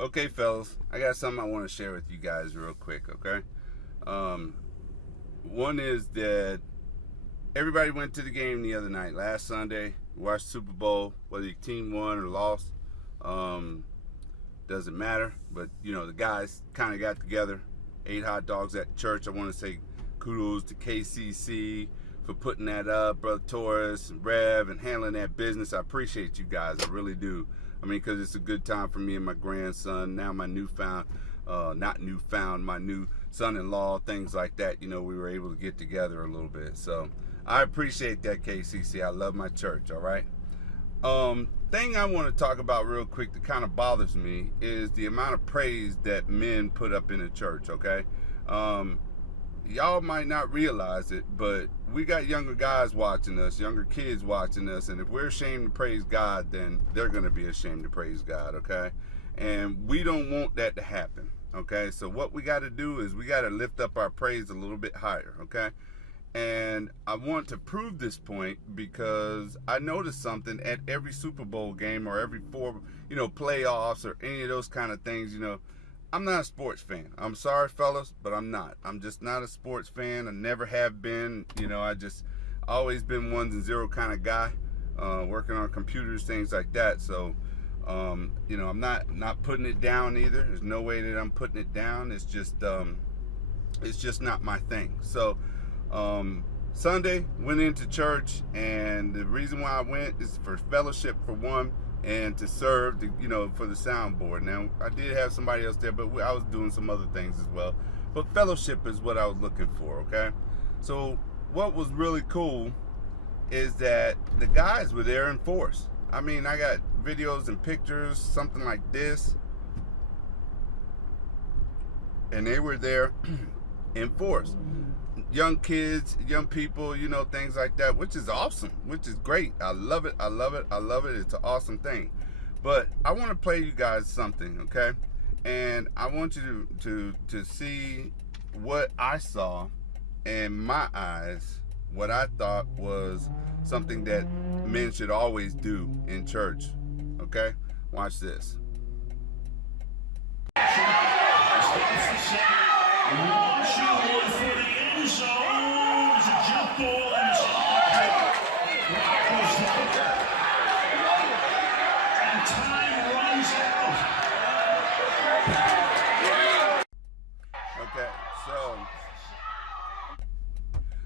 Okay, fellas, I got something I want to share with you guys real quick, okay? One is that everybody went to the game the other night, last Sunday, watched Super Bowl, whether your team won or lost, doesn't matter. But, you know, the guys kind of got together, ate hot dogs at church. I want to say kudos to KCC for putting that up, Brother Torres and Rev, and handling that business. I appreciate you guys, I really do. I mean, because it's a good time for me and my grandson, now my newfound, my new son-in-law, things like that. You know, we were able to get together a little bit. So I appreciate that, KCC. I love my church, all right? Thing I want to talk about real quick that kind of bothers me is the amount of praise that men put up in the church, okay? Y'all might not realize it, but we got younger guys watching us, younger kids watching us, and if we're ashamed to praise God, then they're going to be ashamed to praise God, okay? And we don't want that to happen, okay? So what we got to do is we got to lift up our praise a little bit higher, okay? And I want to prove this point because I noticed something at every Super Bowl game or every playoffs or any of those kind of things, I'm not a sports fan. I'm sorry, fellas, but I'm not. I'm just not a sports fan. I never have been. I just always been ones and zero kind of guy, working on computers, things like that. So, I'm not putting it down either. There's no way that I'm putting it down. It's just not my thing. So, Sunday went into church, and the reason why I went is for fellowship for one, and to serve, for the soundboard. Now, I did have somebody else there, but I was doing some other things as well. But fellowship is what I was looking for, okay? So what was really cool is that the guys were there in force. I mean, I got videos and pictures, something like this, and they were there in force. Young kids, young people, things like that, which is awesome, which is great. I love it. I love it. I love it. It's an awesome thing. But I want to play you guys something, okay? And I want you to see what I saw in my eyes, what I thought was something that men should always do in church, okay? Watch this.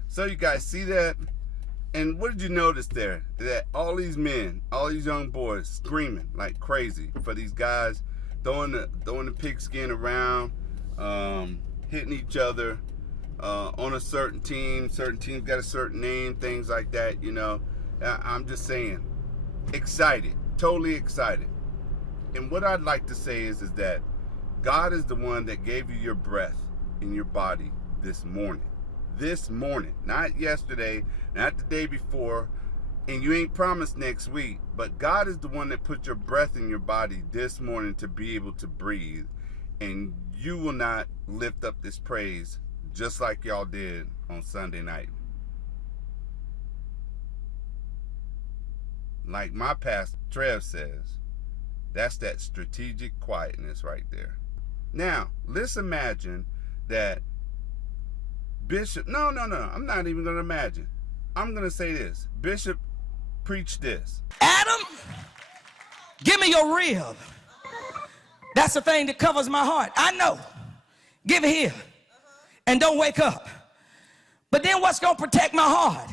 So you guys see that? And what did you notice there? That all these men, all these young boys screaming like crazy for these guys, throwing the pigskin around, hitting each other on a certain team. Certain teams got a certain name, things like that, I'm just saying, excited, totally excited. And what I'd like to say is that God is the one that gave you your breath in your body this morning. This morning, not yesterday, not the day before, and you ain't promised next week, but God is the one that put your breath in your body this morning to be able to breathe, and you will not lift up this praise just like y'all did on Sunday night. Like my pastor Trev says, that's that strategic quietness right there. Now, let's imagine that Bishop, no, I'm not even going to imagine. I'm going to say this. Bishop preached this. Adam, give me your rib. That's the thing that covers my heart. I know. Give it here. And don't wake up. But then what's going to protect my heart?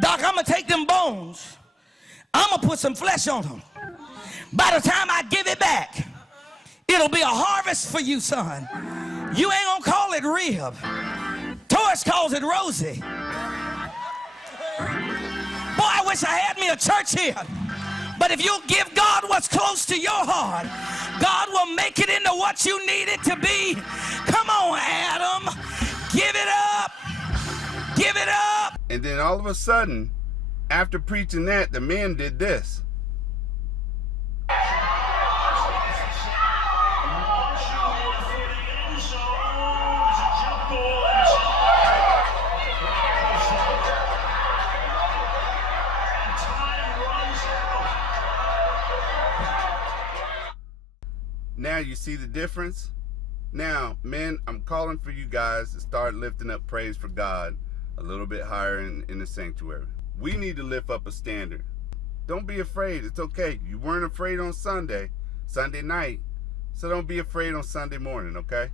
Doc, I'm going to take them bones. I'm going to put some flesh on them. By the time I give it back, it'll be a harvest for you, son. You ain't going to call it rib. Torres calls it Rosie. Boy, I wish I had me a church here. But if you'll give God what's close to your heart, God will make it into what you need it to be. Come on, Adam. Give it up. Give it up. And then all of a sudden, after preaching that, the men did this. Now you see the difference? Now, men, I'm calling for you guys to start lifting up praise for God a little bit higher in the sanctuary. We need to lift up a standard. Don't be afraid. It's okay. You weren't afraid on Sunday night, so don't be afraid on Sunday morning, okay?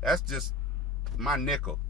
That's just my nickel.